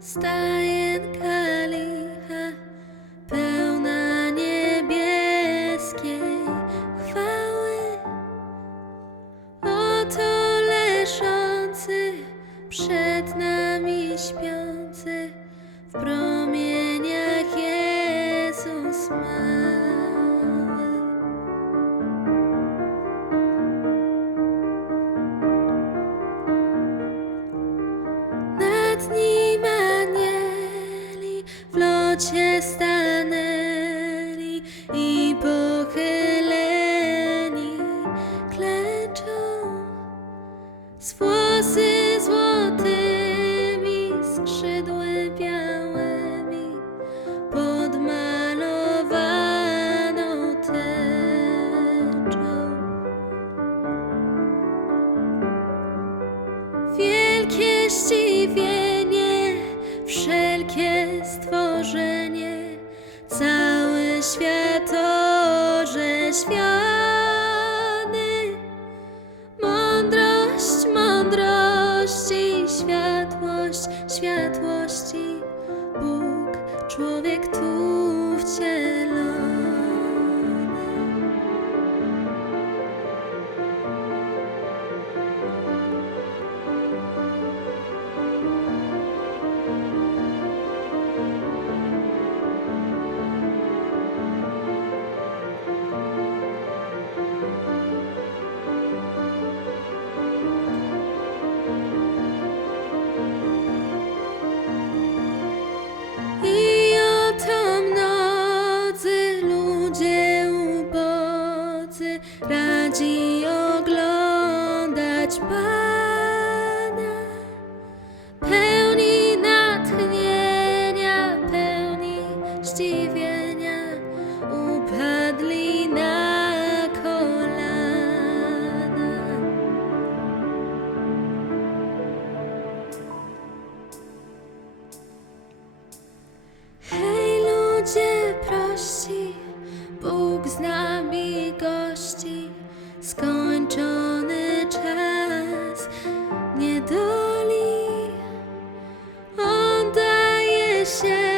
Stajenka licha, pełna niebieskiej chwały. Oto leżący, przed nami śpiący, w nim anieli w locie stanęli i pochyleni klęczą z włosy złotymi, skrzydły białymi, podmalowaną tęczą. Wielkie zdziwienie, wszelkie stworzenie, cały świat orzeźwiony. Mądrość, mądrości, światłość, światłości, Bóg, człowiek tu wcielony. pra. 谢。